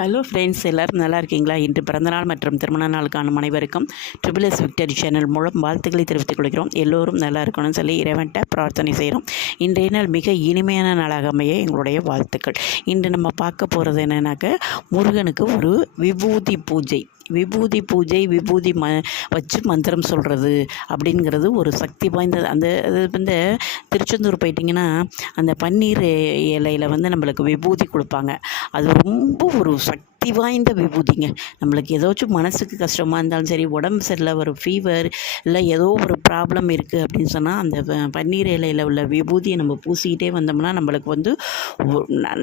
Hello friends, எல்லோரும் நல்லா இருக்கீங்களா? இன்று பிறந்தநாள் மற்றும் திருமண நாளுக்கான அனைவருக்கும் ட்ரிபிள்எஸ் விக்டரி சேனல் மூலம் வாழ்த்துக்களை தெரிவித்துக் கொள்கிறோம். எல்லோரும் நல்லா இருக்கணும்னு சொல்லி இறைவன்ட்ட பிரார்த்தனை செய்கிறோம். இன்றைய நாள் மிக இனிமையான நாளாக அமைய எங்களுடைய வாழ்த்துக்கள். இன்று நம்ம பார்க்க போகிறது என்னென்னாக்க, முருகனுக்கு ஒரு விபூதி பூஜை. விபூதி வச்சு மந்திரம் சொல்கிறது அப்படிங்கிறது ஒரு சக்தி வாய்ந்தது. அது வந்து திருச்செந்தூர் போயிட்டிங்கன்னா அந்த பன்னீர் இலையில் நம்மளுக்கு விபூதி கொடுப்பாங்க. அது ரொம்ப ஒரு சக்தி வாய்ந்த விபூதிங்க. நம்மளுக்கு ஏதாச்சும் மனசுக்கு கஷ்டமாக இருந்தாலும் சரி, உடம்பு சரியில்லை, ஒரு ஃபீவர் இல்லை ஏதோ ஒரு ப்ராப்ளம் இருக்குது அப்படின்னு சொன்னால் அந்த பன்னீர் இலையில் உள்ள விபூதியை நம்ம பூசிக்கிட்டே வந்தோம்னா நம்மளுக்கு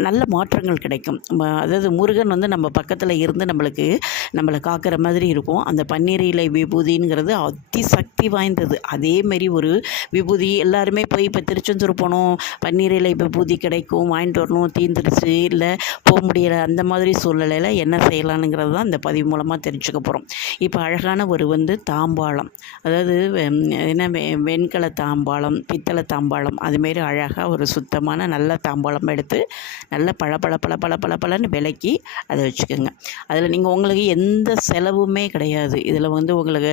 நல்ல மாற்றங்கள் கிடைக்கும். அதாவது முருகன் நம்ம பக்கத்தில் இருந்து நம்மளை காக்கிற மாதிரி இருக்கும். அந்த பன்னீர் இலை விபூதிங்கிறது அதி சக்தி வாய்ந்தது. அதேமாரி ஒரு விபூதி எல்லாருமே போய் இப்போ திருச்செந்தூர் போனோம், பன்னீர் இலை விபூதி கிடைக்கும், வாங்கிட்டு வரணும், தீர்ந்துருச்சு, இல்லை போக முடியலை, அந்த மாதிரி சூழ்நிலையில் என்ன செய்யலானுங்கிறது தான் இந்த பதிவு மூலமாக தெரிஞ்சுக்க போகிறோம். இப்போ அழகான ஒரு தாம்பாளம், அதாவது என்ன வெண்கல தாம்பாளம், பித்தளை தாம்பாளம், அதுமாரி அழகாக ஒரு சுத்தமான நல்ல தாம்பாளம் எடுத்து நல்ல பளபளன்னு விலக்கி அதை வச்சுக்கோங்க. அதில் உங்களுக்கு எந்த செலவுமே கிடையாது. இதில் உங்களுக்கு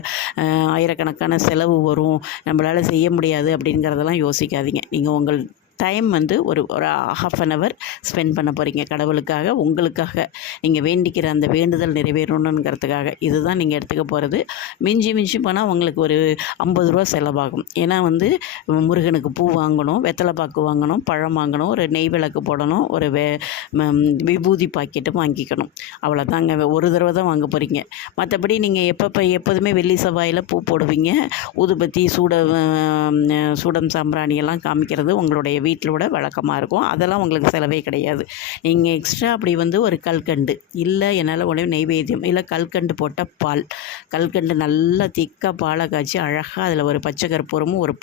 ஆயிரக்கணக்கான செலவு வரும், நம்மளால் செய்ய முடியாது அப்படிங்கிறதெல்லாம் யோசிக்காதீங்க. நீங்கள் உங்கள் டைம் ஒரு 1/2 hour ஸ்பெண்ட் பண்ண போகிறீங்க கடவுளுக்காக, உங்களுக்காக, நீங்கள் வேண்டிக்கிற அந்த வேண்டுதல் நிறைவேறணுங்கிறதுக்காக. இதுதான் நீங்கள் எடுத்துக்க போகிறது. மிஞ்சி போனால் உங்களுக்கு ஒரு 50 ரூபா செலவாகும். ஏன்னா முருகனுக்கு பூ வாங்கணும், வெத்தலை பாக்கு வாங்கணும், பழம் வாங்கணும், ஒரு நெய் விளக்கு போடணும், ஒரு விபூதி பாக்கெட்டும் வாங்கிக்கணும். அவ்வளோதாங்க. ஒரு தடவை தான் வாங்க போகிறீங்க. மற்றபடி நீங்கள் எப்போதுமே வெள்ளி செவ்வாயில் பூ போடுவீங்க, ஊதுபத்தி சூடம் சாம்பிராணியெல்லாம் காமிக்கிறது உங்களுடைய வீட்டிலோட வழக்கமாக இருக்கும். அதெல்லாம் உங்களுக்கு செலவே கிடையாது. நீங்கள் எக்ஸ்ட்ரா அப்படி ஒரு கல்கண்டு, இல்லை என்னால் உடனே நெய்வேத்தியம், இல்லை கல்கண்டு போட்ட பால், கல்கண்டு நல்லா திக்காக பாலை காய்ச்சி அழகாக அதில் ஒரு பச்சை கற்பூரமும் ஒரு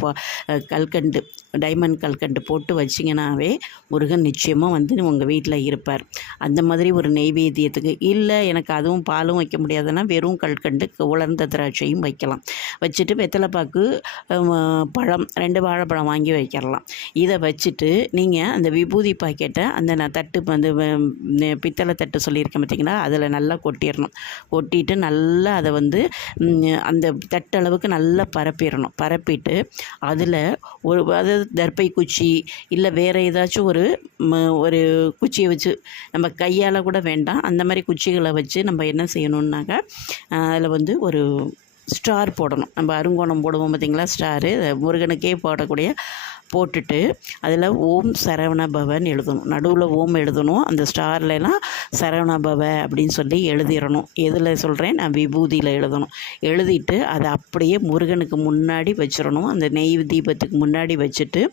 கல்கண்டு, டைமண்ட் கல்கண்டு போட்டு வச்சிங்கனாவே முருகன் நிச்சயமாக உங்கள் வீட்டில் இருப்பார். அந்த மாதிரி ஒரு நெய்வேத்தியத்துக்கு, இல்லை எனக்கு அதுவும் பாலும் வைக்க முடியாதுன்னா வெறும் கல்கண்டு உலர்ந்த திராட்சையும் வைக்கலாம். வச்சுட்டு வெத்தலைப்பாக்கு, பழம், 2 வாழைப்பழம் வாங்கி வைக்கலாம். இதை வச்சுட்டு நீங்கள் அந்த விபூதி பாக்கெட்டை நான் தட்டு பித்தளை தட்டு சொல்லியிருக்கேன் பார்த்தீங்களா, அதில் நல்லா கொட்டிடணும். கொட்டிட்டு நல்லா அதை அந்த தட்டளவுக்கு நல்லா பரப்பிடணும். பரப்பிட்டு அதில் அதாவது தர்பை குச்சி, இல்லை வேறு ஏதாச்சும் ஒரு குச்சியை வச்சு, நம்ம கையால் கூட வேண்டாம், அந்த மாதிரி குச்சிகளை வச்சு நம்ம என்ன செய்யணுன்னாக்கா, அதில் ஒரு ஸ்டார் போடணும். நம்ம அருங்கோணம் போடுவோம் பார்த்திங்களா, ஸ்டாரு, முருகனுக்கே போட்டுட்டு அதில் ஓம் சரவண பவன் எழுதணும். நடுவில் ஓம் எழுதணும். அந்த ஸ்டார்லாம் சரவண பவ அப்படின்னு சொல்லி எழுதிடணும். எதில் சொல்கிறேன், நான் விபூதியில் எழுதணும். எழுதிட்டு அதை அப்படியே முருகனுக்கு முன்னாடி வச்சிடணும். அந்த நெய் தீபத்துக்கு முன்னாடி வச்சுட்டு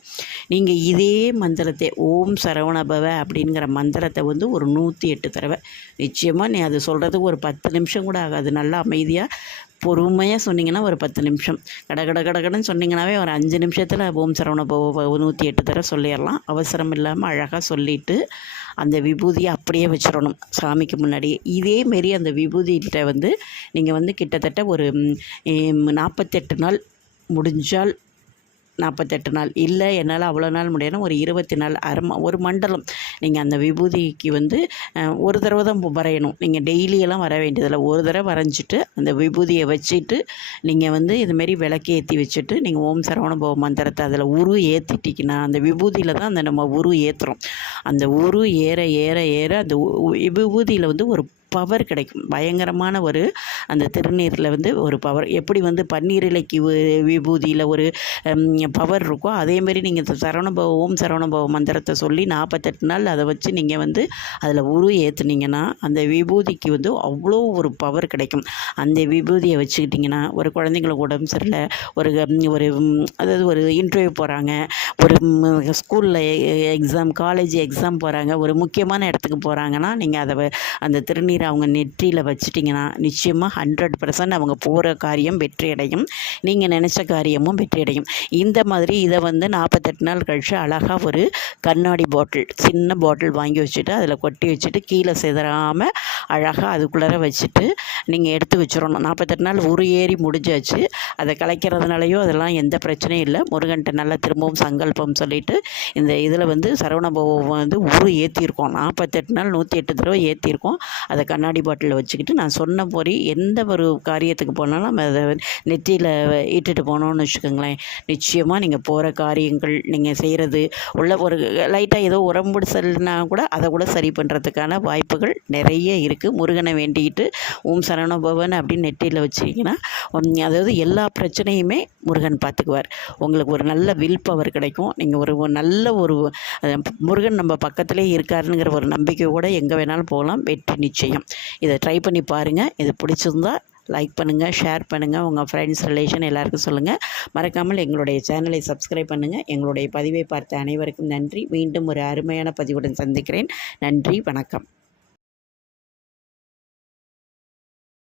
நீங்கள் இதே மந்திரத்தை, ஓம் சரவண பவ அப்படிங்கிற மந்திரத்தை ஒரு 108 தடவை, நிச்சயமாக நீ அது சொல்கிறதுக்கு ஒரு 10 நிமிஷம் கூட ஆகாது. நல்லா அமைதியாக பொறுமையாக சொன்னீங்கன்னா ஒரு 10 நிமிஷம், கடன்னு சொன்னீங்கன்னாவே ஒரு 5 நிமிஷத்தில் ஓம் சரவண பவ 108 தடவை சொல்லிடலாம். அவசரம் இல்லாமல் அழகாக சொல்லிவிட்டு அந்த விபூதியை அப்படியே வச்சிடணும் சாமிக்கு முன்னாடி. இதேமாரி அந்த விபூதிகிட்ட நீங்கள் கிட்டத்தட்ட ஒரு 48 நாள், முடிஞ்சால் 48 நாள், இல்லை என்னால் அவ்வளோ நாள் முடியாதுன்னா ஒரு 20 நாள், ஒரு மண்டலம் நீங்கள் அந்த விபூதிக்கு ஒரு தடவை தான் வரையணும். நீங்கள் டெய்லியெல்லாம் வர வேண்டியதில்லை. ஒரு தடவை வரைஞ்சிட்டு அந்த விபூதியை வச்சுட்டு நீங்கள் இதுமாரி விளக்கு ஏற்றி வச்சுட்டு நீங்கள் ஓம் சரவண பவ மந்திரத்தை அதில் உரு ஏற்றிட்டிங்கன்னா, அந்த விபூதியில் தான் நம்ம உரு ஏற்றுறோம். அந்த உரு ஏற அந்த விபூதியில் ஒரு பவர் கிடைக்கும். பயங்கரமான அந்த திருநீரில் ஒரு பவர், எப்படி பன்னீர் இலைக்கு விபூதியில் ஒரு பவர் இருக்கோ, அதேமாரி நீங்கள் சரவணபவ ஓம் சரவணபவ மந்திரத்தை சொல்லி 48 நாள் அதை வச்சு நீங்கள் அதில் உரு ஏற்றுனீங்கன்னா அந்த விபூதிக்கு அவ்வளோ ஒரு பவர் கிடைக்கும். அந்த விபூதியை வச்சுக்கிட்டிங்கன்னா, ஒரு குழந்தைங்களுக்கு உடம்பு சரியில்லை, அதாவது ஒரு இன்டர்வியூ போகிறாங்க, ஒரு ஸ்கூலில் எக்ஸாம், காலேஜ் எக்ஸாம் போகிறாங்க, ஒரு முக்கியமான இடத்துக்கு போகிறாங்கன்னா நீங்கள் அந்த திருநீர் திருநீரை அவங்க நெற்றியில் வச்சிட்டிங்கன்னா நிச்சயமாக 100% அவங்க போகிற காரியம் வெற்றி அடையும். நீங்கள் நினச்ச காரியமும் வெற்றி அடையும். இந்த மாதிரி இதை வந்து 48 நாள் கழித்து அழகாக ஒரு கண்ணாடி பாட்டில், சின்ன பாட்டில் வாங்கி வச்சுட்டு அதில் கொட்டி வச்சுட்டு கீழே சிதறாமல் அழகாக அதுக்குள்ளார வச்சுட்டு நீங்கள் எடுத்து வச்சிடணும். 48 நாள் ஏறி முடிஞ்சாச்சு. அதை கலைக்கிறதுனாலையோ அதெல்லாம் எந்த பிரச்சனையும் இல்லை. முருகன்ட்ட நல்லா திரும்பவும் சங்கல்பம் சொல்லிவிட்டு இந்த இதில் வந்து சரவணபவம் வந்து ஏற்றிருக்கோம். 48 நாள் 108 தடவை ஏற்றிருக்கோம். அதை கண்ணாடி பாட்டிலில் வச்சுக்கிட்டு நான் சொன்ன போரி எந்த ஒரு காரியத்துக்கு போனாலும் நம்ம அதை நெற்றியில் இட்டுட்டு போனோம்னு வச்சுக்கோங்களேன், நிச்சயமாக நீங்கள் போகிற காரியங்கள், நீங்கள் செய்கிறது உள்ள ஒரு லைட்டாக ஏதோ உடம்பு சரியில்லைனா கூட அதை கூட சரி பண்ணுறதுக்கான வாய்ப்புகள் நிறைய இருக்குது. முருகனை வேண்டிக்கிட்டு ஓம் சரவணபவன் அப்படின்னு நெற்றியில் வச்சிங்கன்னா அதாவது எல்லா பிரச்சனையுமே முருகன் பார்த்துக்குவார். உங்களுக்கு ஒரு நல்ல வில் பவர் கிடைக்கும். நீங்கள் ஒரு நல்ல ஒரு முருகன் நம்ம பக்கத்திலே இருக்காருங்கிற ஒரு நம்பிக்கை கூட எங்கே வேணாலும் போகலாம். வெற்றி நிச்சயம். இதை ட்ரை பண்ணி பாருங்கள். இது பிடிச்சிருந்தா லைக் பண்ணுங்கள், ஷேர் பண்ணுங்கள், உங்கள் ஃப்ரெண்ட்ஸ் ரிலேஷன் எல்லாருக்கும் சொல்லுங்கள். மறக்காமல் எங்களுடைய சேனலை சப்ஸ்கிரைப் பண்ணுங்கள். எங்களுடைய பதிவை பார்த்த அனைவருக்கும் நன்றி. மீண்டும் ஒரு அருமையான பதிவுடன் சந்திக்கிறேன். நன்றி, வணக்கம்.